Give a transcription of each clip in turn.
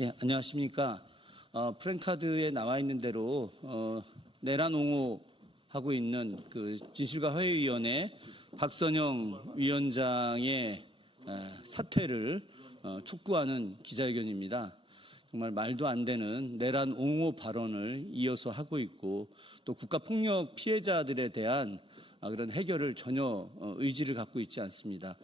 예, 안녕하십니까. 프랭카드에 나와 있는 대로 내란 옹호하고 있는 그 진실과 화해위원회 박선영 위원장의 사퇴를 촉구하는 기자회견입니다. 정말 말도 안 되는 내란 옹호 발언을 이어서 하고 있고 또 국가폭력 피해자들에 대한 그런 해결을 전혀 의지를 갖고 있지 않습니다.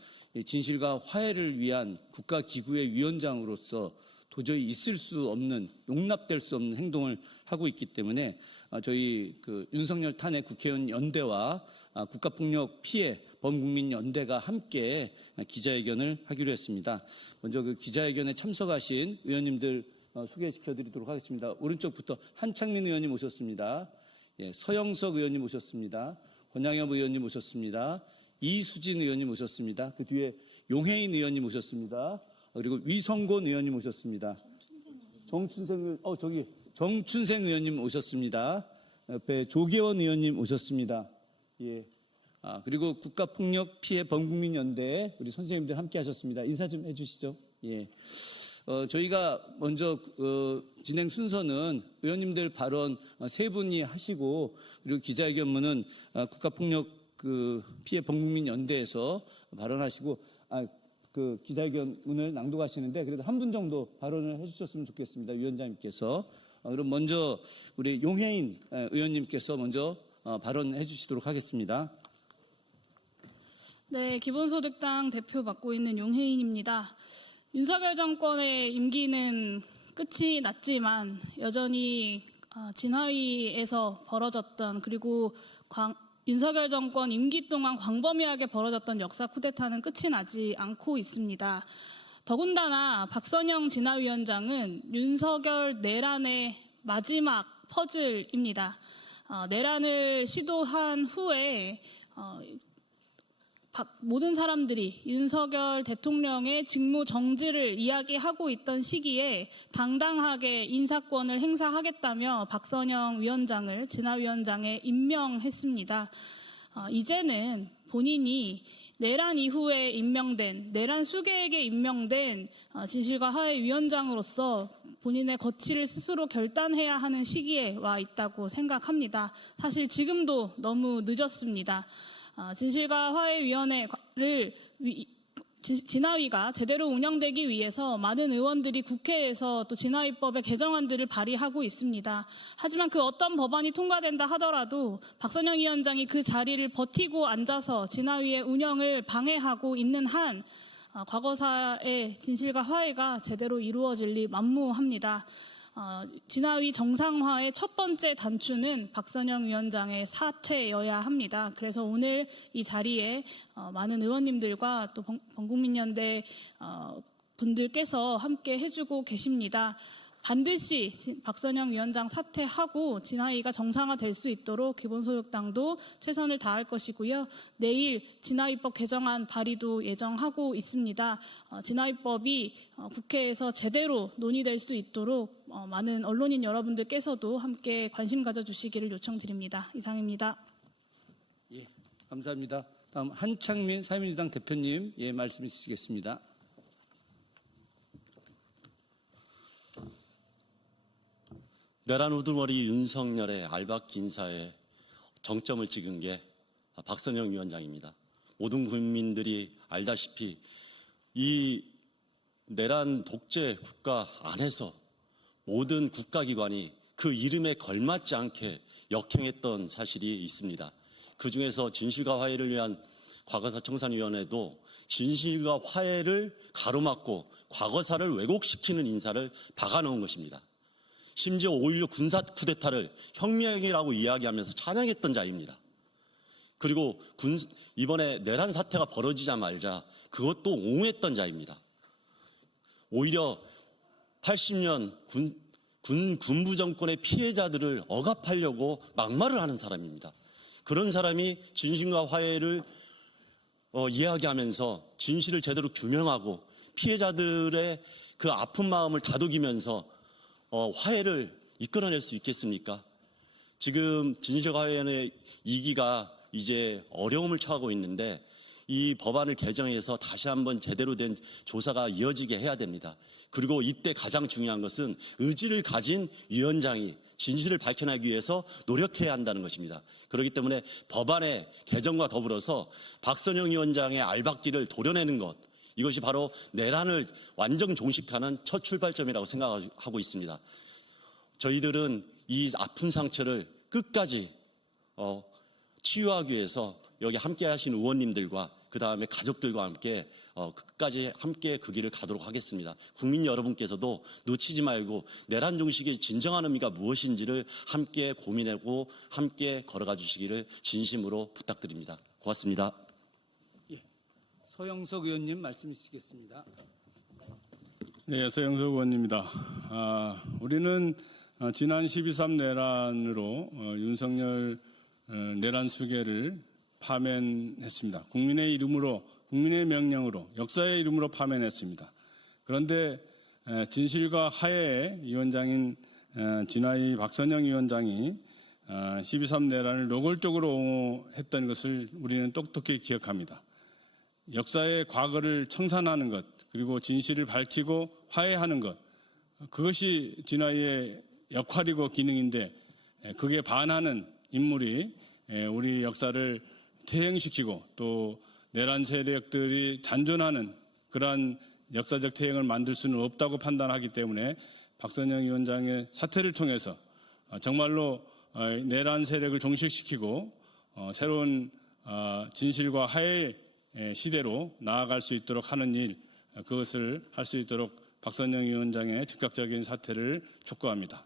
진실과 화해를 위한 국가기구의 위원장으로서 도저히 있을 수 없는, 용납될 수 없는 행동을 하고 있기 때문에 저희 윤석열 탄핵 국회의원 연대와 국가폭력 피해 범국민연대가 함께 기자회견을 하기로 했습니다. 먼저 그 기자회견에 참석하신 의원님들 소개시켜드리도록 하겠습니다. 오른쪽부터 한창민 의원님 오셨습니다. 예, 서영석 의원님 오셨습니다. 권양엽 의원님 오셨습니다. 이수진 의원님 오셨습니다. 그 뒤에 용혜인 의원님 오셨습니다. 그리고 위성곤 의원님 오셨습니다. 정춘생 의원님 오셨습니다. 옆에 조계원 의원님 오셨습니다. 예. 그리고 국가폭력 피해 범국민연대 우리 선생님들 함께 하셨습니다. 인사 좀 해주시죠. 예. 저희가 먼저 진행 순서는 의원님들 발언 세 분이 하시고 그리고 기자회견문은 국가폭력 피해 범국민연대에서 발언하시고 그 기자회견문을 낭독하시는데 그래도 한 분 정도 발언을 해주셨으면 좋겠습니다. 위원장님께서. 그럼 먼저 우리 용혜인 의원님께서 먼저 발언해 주시도록 하겠습니다. 네, 기본소득당 대표 맡고 있는 용혜인입니다. 윤석열 정권의 임기는 끝이 났지만 여전히 진화위에서 벌어졌던 그리고 윤석열 정권 임기 동안 광범위하게 벌어졌던 역사 쿠데타는 끝이 나지 않고 있습니다. 더군다나 박선영 진화위원장은 윤석열 내란의 마지막 퍼즐입니다. 내란을 시도한 후에 모든 사람들이 윤석열 대통령의 직무 정지를 이야기하고 있던 시기에 당당하게 인사권을 행사하겠다며 박선영 위원장을 진화위원장에 임명했습니다. 이제는 본인이 내란 이후에 임명된, 내란 수개에게 임명된 진실과 화해 위원장으로서 본인의 거취를 스스로 결단해야 하는 시기에 와 있다고 생각합니다. 사실 지금도 너무 늦었습니다. 진실과 화해위원회를 진화위가 제대로 운영되기 위해서 많은 의원들이 국회에서 또 진화위법의 개정안들을 발의하고 있습니다. 하지만 그 어떤 법안이 통과된다 하더라도 박선영 위원장이 그 자리를 버티고 앉아서 진화위의 운영을 방해하고 있는 한 과거사의 진실과 화해가 제대로 이루어질 리 만무합니다. 진화위 정상화의 첫 번째 단추는 박선영 위원장의 사퇴여야 합니다. 그래서 오늘 이 자리에 많은 의원님들과 또 범국민연대 분들께서 함께 해주고 계십니다. 반드시 박선영 위원장 사퇴하고 진화위가 정상화될 수 있도록 기본소득당도 최선을 다할 것이고요. 내일 진화위법 개정안 발의도 예정하고 있습니다. 진화위법이 국회에서 제대로 논의될 수 있도록 많은 언론인 여러분들께서도 함께 관심 가져주시기를 요청드립니다. 이상입니다. 예, 감사합니다. 다음 한창민 사회민주당 대표님 말씀 주시겠습니다. 내란 우두머리 윤석열의 알박 인사에 정점을 찍은 게 박선영 위원장입니다. 모든 국민들이 알다시피 이 내란 독재 국가 안에서 모든 국가기관이 그 이름에 걸맞지 않게 역행했던 사실이 있습니다. 그중에서 진실과 화해를 위한 과거사 청산위원회도 진실과 화해를 가로막고 과거사를 왜곡시키는 인사를 박아놓은 것입니다. 심지어 5.16 군사 쿠데타를 혁명이라고 이야기하면서 찬양했던 자입니다. 그리고 이번에 내란 사태가 벌어지자마자 그것도 옹호했던 자입니다. 오히려 80년 군부 정권의 피해자들을 억압하려고 막말을 하는 사람입니다. 그런 사람이 진실과 화해를 이야기하면서 진실을 제대로 규명하고 피해자들의 그 아픈 마음을 다독이면서 화해를 이끌어낼 수 있겠습니까? 지금 진실화해의 2기가 이제 어려움을 처하고 있는데 이 법안을 개정해서 다시 한번 제대로 된 조사가 이어지게 해야 됩니다. 그리고 이때 가장 중요한 것은 의지를 가진 위원장이 진실을 밝혀내기 위해서 노력해야 한다는 것입니다. 그렇기 때문에 법안의 개정과 더불어서 박선영 위원장의 알박기를 도려내는 것, 이것이 바로 내란을 완전 종식하는 첫 출발점이라고 생각하고 있습니다. 저희들은 이 아픈 상처를 끝까지 치유하기 위해서 여기 함께 하신 의원님들과 그 다음에 가족들과 함께 끝까지 함께 그 길을 가도록 하겠습니다. 국민 여러분께서도 놓치지 말고 내란 종식의 진정한 의미가 무엇인지를 함께 고민하고 함께 걸어가 주시기를 진심으로 부탁드립니다. 고맙습니다. 서영석 의원님 말씀 주시겠습니다. 네, 서영석 의원입니다. 우리는 지난 12.3 내란으로 윤석열 내란 수계를 파면했습니다. 국민의 이름으로, 국민의 명령으로, 역사의 이름으로 파면했습니다. 그런데 진실과 화해의 위원장인 진화의 박선영 위원장이 12.3 내란을 노골적으로 옹호했던 것을 우리는 똑똑히 기억합니다. 역사의 과거를 청산하는 것, 그리고 진실을 밝히고 화해하는 것, 그것이 진화의 역할이고 기능인데 그게 반하는 인물이 우리 역사를 퇴행시키고 또 내란 세력들이 잔존하는 그러한 역사적 퇴행을 만들 수는 없다고 판단하기 때문에 박선영 위원장의 사퇴를 통해서 정말로 내란 세력을 종식시키고 새로운 진실과 화해의 시대로 나아갈 수 있도록 하는 일, 그것을 할 수 있도록 박선영 위원장의 즉각적인 사퇴를 촉구합니다.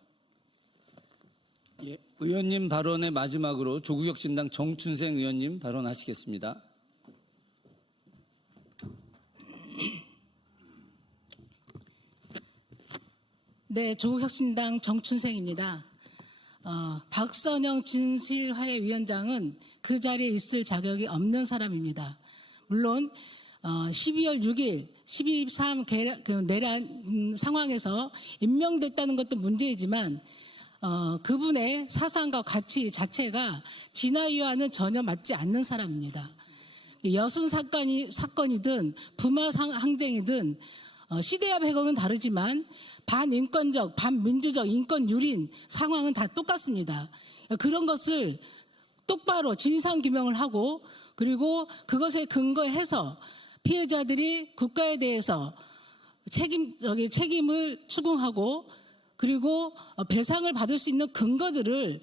예, 의원님 발언의 마지막으로 조국혁신당 정춘생 의원님 발언하시겠습니다. 네, 조국혁신당 정춘생입니다. 박선영 진실화해위원장은 그 자리에 있을 자격이 없는 사람입니다. 물론 12월 6일 12.3 내란 상황에서 임명됐다는 것도 문제이지만 그분의 사상과 가치 자체가 진화위와는 전혀 맞지 않는 사람입니다. 여순 사건이든 부마 항쟁이든 시대와 배경은 다르지만 반인권적, 반민주적 인권 유린 상황은 다 똑같습니다. 그런 것을 똑바로 진상규명을 하고 그리고 그것에 근거해서 피해자들이 국가에 대해서 책임을 추궁하고 그리고 배상을 받을 수 있는 근거들을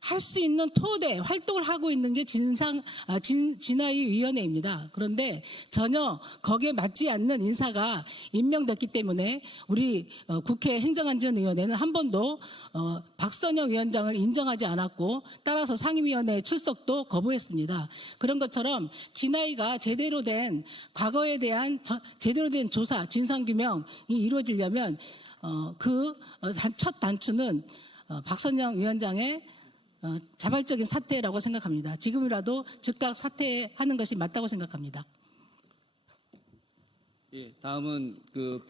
할 수 있는 토대 활동을 하고 있는 게 진화위 위원회입니다. 그런데 전혀 거기에 맞지 않는 인사가 임명됐기 때문에 우리 국회 행정안전위원회는 한 번도 박선영 위원장을 인정하지 않았고 따라서 상임위원회 출석도 거부했습니다. 그런 것처럼 진화위가 제대로 된 과거에 대한 제대로 된 조사, 진상규명이 이루어지려면 그 첫 단추는 박선영 위원장의 자발적인 사퇴라고 생각합니다. 지금이라도 즉각 사퇴하는 것이 맞다고 생각합니다. 예, 다음은 그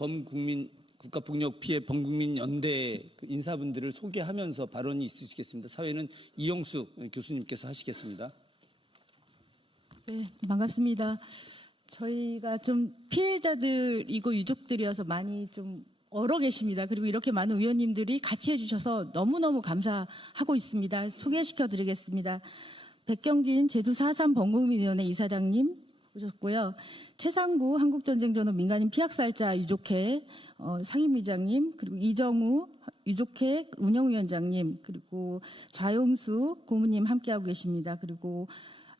국가폭력 피해 범국민 연대 인사분들을 소개하면서 발언이 있으시겠습니다. 사회는 이영숙 교수님께서 하시겠습니다. 네, 반갑습니다. 저희가 좀 피해자들이고 유족들이어서 많이 좀 얼어 계십니다. 그리고 이렇게 많은 의원님들이 같이 해주셔서 너무너무 감사하고 있습니다. 소개시켜드리겠습니다. 백경진 제주 4.3 범국민위원회 이사장님 오셨고요. 최상구 한국전쟁전후 민간인 피학살자 유족회 상임위장님, 그리고 이정우 유족회 운영위원장님, 그리고 좌용수 고모님 함께하고 계십니다. 그리고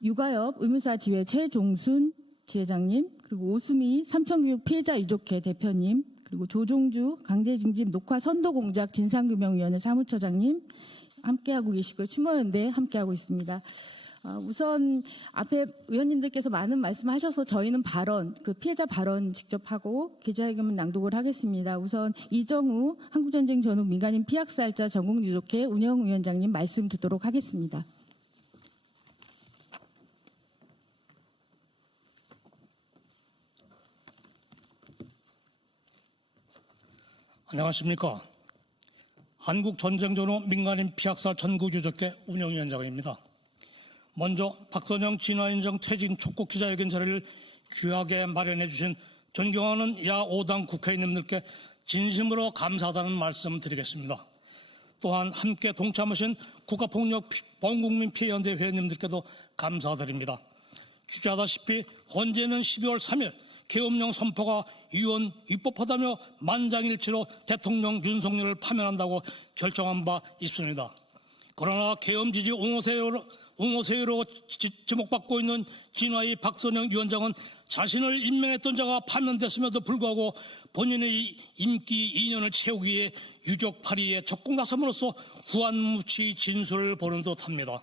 유가엽 의무사지회 최종순 지회장님, 그리고 오수미 삼천교육 피해자 유족회 대표님, 그리고 조종주 강제징집 녹화 선도공작 진상규명위원회 사무처장님 함께하고 계시고요. 추모연대 함께하고 있습니다. 우선 앞에 의원님들께서 많은 말씀하셔서 저희는 그 피해자 발언 직접 하고 기자회견 낭독을 하겠습니다. 우선 이정우 한국전쟁 전후 민간인 피학살자 전국유족회 운영위원장님 말씀 듣도록 하겠습니다. 안녕하십니까. 한국전쟁 전후 민간인 피학살 전국유족회 운영위원장입니다. 먼저 박선영 진화인정 퇴진 촉구 기자회견 자리를 귀하게 마련해 주신 존경하는 야 5당 국회의원님들께 진심으로 감사하다는 말씀 드리겠습니다. 또한 함께 동참하신 국가폭력 범국민 피해연대 회원님들께도 감사드립니다. 주시하다시피 헌재는 12월 3일 계엄령 선포가 위헌 위법하다며 만장일치로 대통령 윤석열을 파면한다고 결정한 바 있습니다. 그러나 계엄 지지 옹호세요로 지목받고 있는 진화의 박선영 위원장은 자신을 임명했던 자가 파면됐음에도 불구하고 본인의 임기 2년을 채우기 위해 유족 파리에 적극 나섬으로써 후한무치 진술을 보는 듯합니다.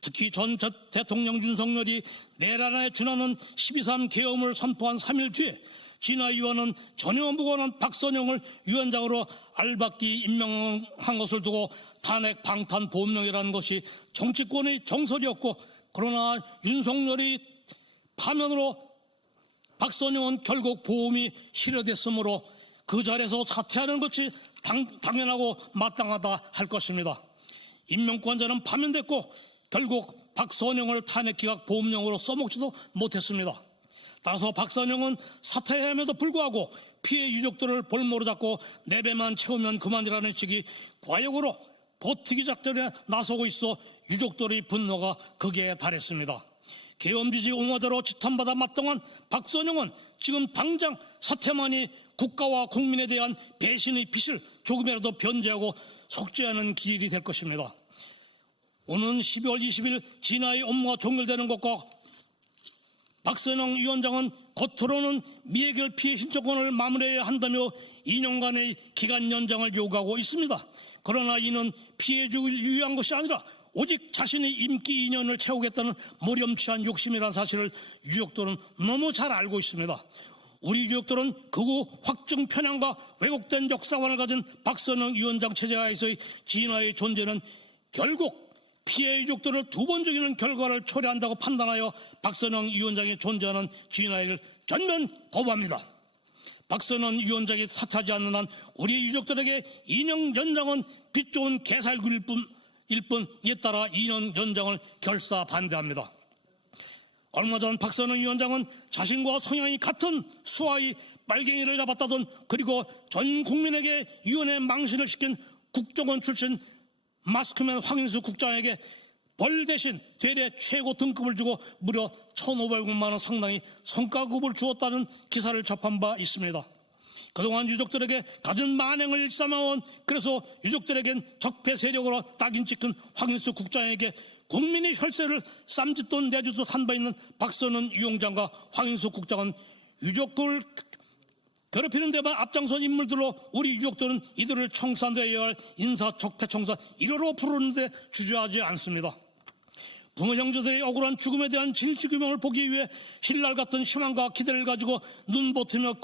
특히 전 대통령 윤석열이 내란에 준하는 12.3 계엄을 선포한 3일 뒤에 진화 의원은 전혀 무관한 박선영을 위원장으로 알박기 임명한 것을 두고 탄핵 방탄 보험령이라는 것이 정치권의 정설이었고, 그러나 윤석열이 파면으로 박선영은 결국 보험이 실효됐으므로 그 자리에서 사퇴하는 것이 당연하고 마땅하다 할 것입니다. 임명권자는 파면됐고 결국 박선영을 탄핵 기각 보험령으로 써먹지도 못했습니다. 따라서 박선영은 사퇴함에도 불구하고 피해 유족들을 볼모로 잡고 내 배만 채우면 그만이라는 식의 과욕으로 버티기 작전에 나서고 있어 유족들의 분노가 극에 달했습니다. 계엄지지 옹호대로 지탄받아 마땅한 박선영은 지금 당장 사퇴만이 국가와 국민에 대한 배신의 빚을 조금이라도 변제하고 속죄하는 길이 될 것입니다. 오는 12월 20일 진화의 업무가 종결되는 것과 박선영 위원장은 겉으로는 미해결 피해 신청권을 마무리해야 한다며 2년간의 기간 연장을 요구하고 있습니다. 그러나 이는 피해주기를 위한 것이 아니라 오직 자신의 임기 2년을 채우겠다는 모렴치한 욕심이라는 사실을 유족들은 너무 잘 알고 있습니다. 우리 유족들은 극우 확증 편향과 왜곡된 역사관을 가진 박선영 위원장 체제하에서의 진화의 존재는 결국 피해 유족들을 두 번 죽이는 결과를 초래한다고 판단하여 박선영 위원장이 존재하는 진화를 전면 거부합니다. 박선영 위원장이 사퇴하지 않는 한 우리 유족들에게 2년 연장은 빛 좋은 개살구일 뿐 이에 따라 2년 연장을 결사 반대합니다. 얼마 전 박선영 위원장은 자신과 성향이 같은 수아의 빨갱이를 잡았다던, 그리고 전 국민에게 위원회 망신을 시킨 국정원 출신 마스크맨 황인수 국장에게 벌 대신 대대 최고 등급을 주고 무려 1,500만 원 상당의 성과급을 주었다는 기사를 접한 바 있습니다. 그동안 유족들에게 갖은 만행을 일삼아온, 그래서 유족들에겐 적폐 세력으로 낙인 찍힌 황인수 국장에게 국민의 혈세를 쌈짓돈 내주듯 한 바 있는 박선영 위원장과 황인수 국장은 유족을 괴롭히는 데만 앞장선 인물들로 우리 유족들은 이들을 청산되어야 할 인사 적폐 청산 1호로 부르는데 주저하지 않습니다. 부모 형제들의 억울한 죽음에 대한 진실규명을 보기 위해 신랄 같은 희망과 기대를 가지고 눈버티며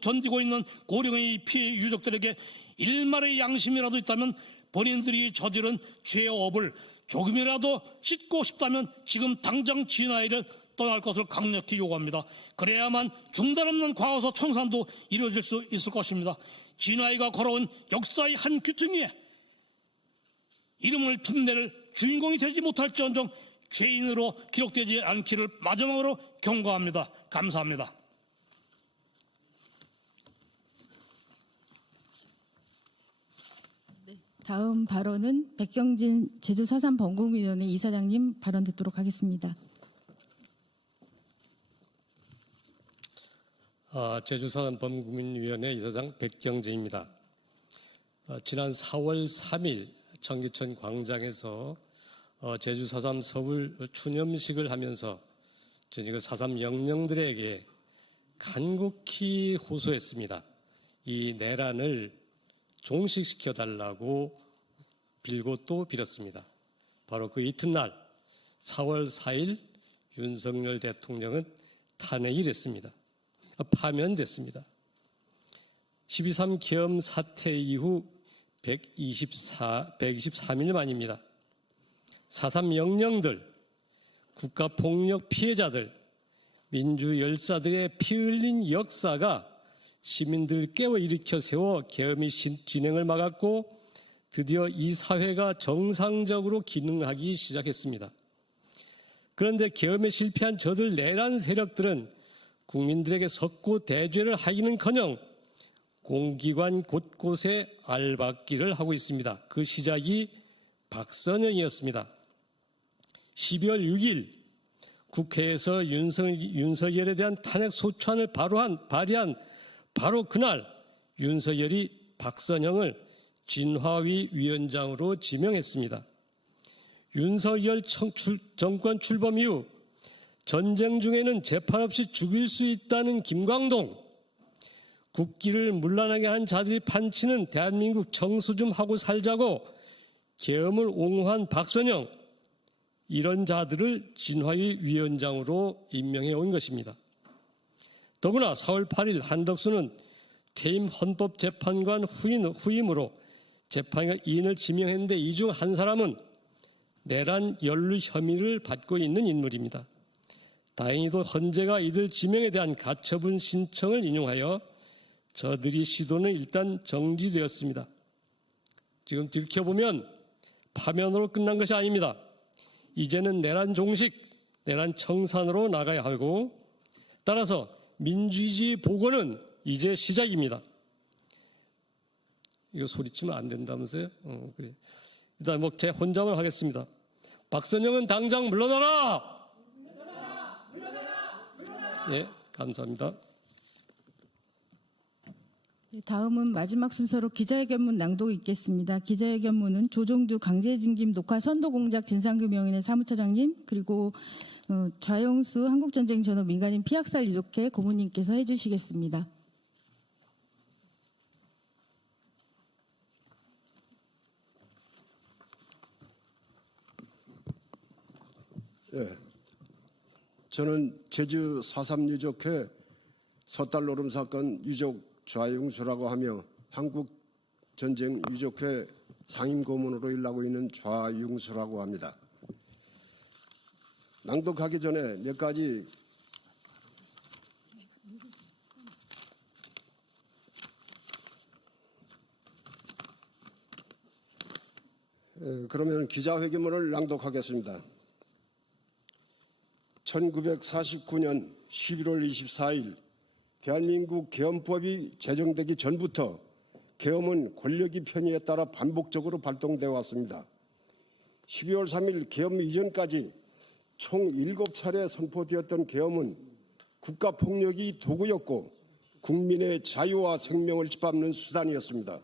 견디고 있는 고령의 피해 유족들에게 일말의 양심이라도 있다면 본인들이 저지른 죄의 업을 조금이라도 씻고 싶다면 지금 당장 진화를 떠날 것을 강력히 요구합니다. 그래야만 중단 없는 과거사 청산도 이루어질 수 있을 것입니다. 진화이가 걸어온 역사의 한 규칙 위에 이름을 빛낼 주인공이 되지 못할지언정 죄인으로 기록되지 않기를 마지막으로 경고합니다. 감사합니다. 다음 발언은 백경진 제주사산범국위원회 이사장님 발언 듣도록 하겠습니다. 제주사산범국민위원회 이사장 백경진입니다. 지난 4월 3일 청기천 광장에서 제주 4.3 서울 추념식을 하면서 저희가 4.3 영령들에게 간곡히 호소했습니다. 이 내란을 종식시켜달라고 빌고 또 빌었습니다. 바로 그 이튿날 4월 4일 윤석열 대통령은 탄핵이 됐습니다. 파면됐습니다. 12.3 계엄 사태 이후 123일 만입니다. 4.3 영령들, 국가폭력 피해자들, 민주열사들의 피 흘린 역사가 시민들을 깨워 일으켜 세워 계엄의 진행을 막았고 드디어 이 사회가 정상적으로 기능하기 시작했습니다. 그런데 계엄에 실패한 저들 내란 세력들은 국민들에게 석고대죄를 하기는커녕 공기관 곳곳에 알박기를 하고 있습니다. 그 시작이 박선영이었습니다. 12월 6일 국회에서 윤석열에 대한 탄핵 소추안을 발의한 바로 그날 윤석열이 박선영을 진화위 위원장으로 지명했습니다. 윤석열 정권 출범 이후 전쟁 중에는 재판 없이 죽일 수 있다는 김광동, 국기를 문란하게 한 자들이 판치는 대한민국 정수 좀 하고 살자고 계엄을 옹호한 박선영, 이런 자들을 진화위 위원장으로 임명해 온 것입니다. 더구나 4월 8일 한덕수는 퇴임 헌법재판관 후임으로 재판관 2인을 지명했는데 이 중 한 사람은 내란 연루 혐의를 받고 있는 인물입니다. 다행히도 헌재가 이들 지명에 대한 가처분 신청을 인용하여 저들이 시도는 일단 정지되었습니다. 지금 들켜보면 파면으로 끝난 것이 아닙니다. 이제는 내란 종식, 내란 청산으로 나가야 하고 따라서 민주주의 복원은 이제 시작입니다. 이거 소리치면 안 된다면서요? 그래. 일단 제 혼자만 하겠습니다. 박선영은 당장 물러나라! 예, 감사합니다. 네, 다음은 마지막 순서로 기자회견문 낭독이 있겠습니다. 기자회견문은 조종두 강제징김 녹화 선도공작 진상규명위원회 사무처장님 그리고 좌용수 한국전쟁전후 민간인 피학살 유족회 고문님께서 해주시겠습니다. 예, 저는 제주 4.3 유족회 섣달노름 사건 유족 좌용수라고 하며 한국전쟁 유족회 상임고문으로 일하고 있는 좌용수라고 합니다. 낭독하기 전에 몇 가지 그러면 기자회견문을 낭독하겠습니다. 1949년 11월 24일 대한민국 계엄법이 제정되기 전부터 계엄은 권력의 편의에 따라 반복적으로 발동되어 왔습니다. 12월 3일 계엄 이전까지 총 7차례 선포되었던 계엄은 국가폭력이 도구였고 국민의 자유와 생명을 짓밟는 수단이었습니다.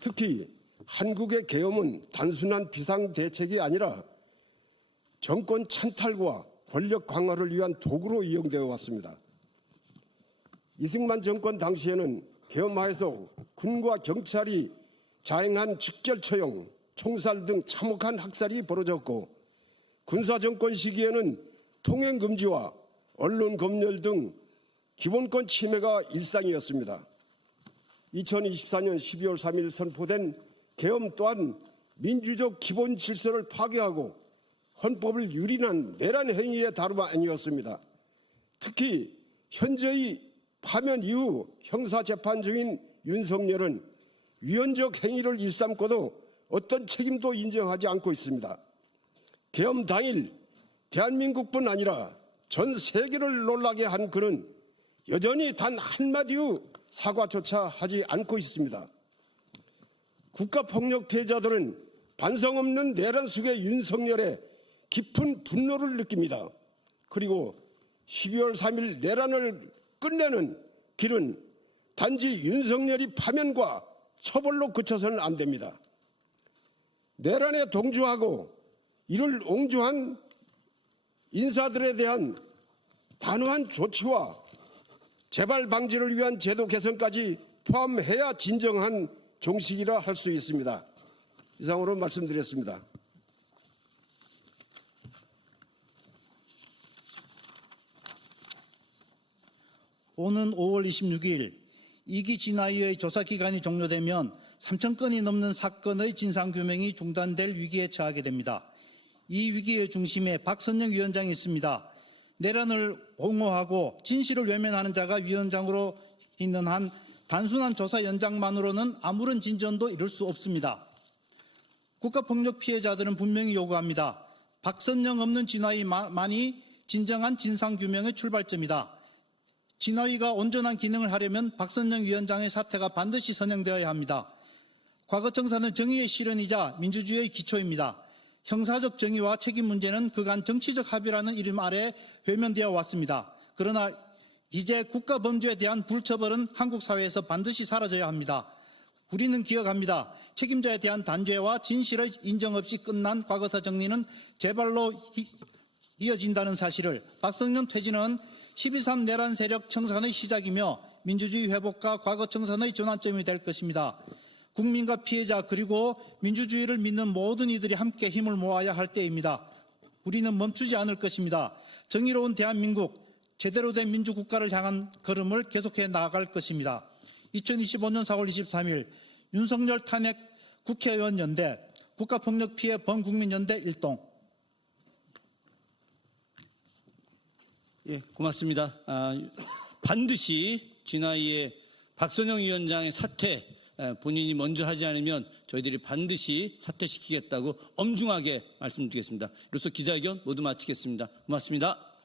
특히 한국의 계엄은 단순한 비상대책이 아니라 정권 찬탈과 권력 강화를 위한 도구로 이용되어 왔습니다. 이승만 정권 당시에는 계엄하에서 군과 경찰이 자행한 직결처형, 총살 등 참혹한 학살이 벌어졌고 군사정권 시기에는 통행금지와 언론검열 등 기본권 침해가 일상이었습니다. 2024년 12월 3일 선포된 계엄 또한 민주적 기본 질서를 파괴하고 헌법을 유린한 내란 행위의 다름 아니었습니다. 특히 현재의 파면 이후 형사재판 중인 윤석열은 위헌적 행위를 일삼고도 어떤 책임도 인정하지 않고 있습니다. 계엄 당일 대한민국뿐 아니라 전 세계를 놀라게 한 그는 여전히 단 한마디의 사과조차 하지 않고 있습니다. 국가폭력 피해자들은 반성 없는 내란 속의 윤석열에 깊은 분노를 느낍니다. 그리고 12월 3일 내란을 끝내는 길은 단지 윤석열이 파면과 처벌로 그쳐서는 안 됩니다. 내란에 동조하고 이를 옹주한 인사들에 대한 단호한 조치와 재발 방지를 위한 제도 개선까지 포함해야 진정한 종식이라 할 수 있습니다. 이상으로 말씀드렸습니다. 오는 5월 26일 2기 진화위의 조사기간이 종료되면 3,000건이 넘는 사건의 진상규명이 중단될 위기에 처하게 됩니다. 이 위기의 중심에 박선영 위원장이 있습니다. 내란을 옹호하고 진실을 외면하는 자가 위원장으로 있는 한 단순한 조사 연장만으로는 아무런 진전도 이룰 수 없습니다. 국가폭력 피해자들은 분명히 요구합니다. 박선영 없는 진화위만이 진정한 진상규명의 출발점이다. 진화위가 온전한 기능을 하려면 박선영 위원장의 사퇴가 반드시 선행되어야 합니다. 과거 청사는 정의의 실현이자 민주주의의 기초입니다. 형사적 정의와 책임 문제는 그간 정치적 합의라는 이름 아래 외면되어 왔습니다. 그러나 이제 국가 범죄에 대한 불처벌은 한국 사회에서 반드시 사라져야 합니다. 우리는 기억합니다. 책임자에 대한 단죄와 진실의 인정 없이 끝난 과거사 정리는 재발로 이어진다는 사실을. 박성년 퇴진은 12.3 내란 세력 청산의 시작이며 민주주의 회복과 과거 청산의 전환점이 될 것입니다. 국민과 피해자 그리고 민주주의를 믿는 모든 이들이 함께 힘을 모아야 할 때입니다. 우리는 멈추지 않을 것입니다. 정의로운 대한민국, 제대로 된 민주국가를 향한 걸음을 계속해 나아갈 것입니다. 2025년 4월 23일 윤석열 탄핵 국회의원 연대, 국가폭력 피해 범국민연대 일동. 예, 고맙습니다. 반드시 진화위의 박선영 위원장의 사퇴 본인이 먼저 하지 않으면 저희들이 반드시 사퇴시키겠다고 엄중하게 말씀드리겠습니다. 이로써 기자회견 모두 마치겠습니다. 고맙습니다.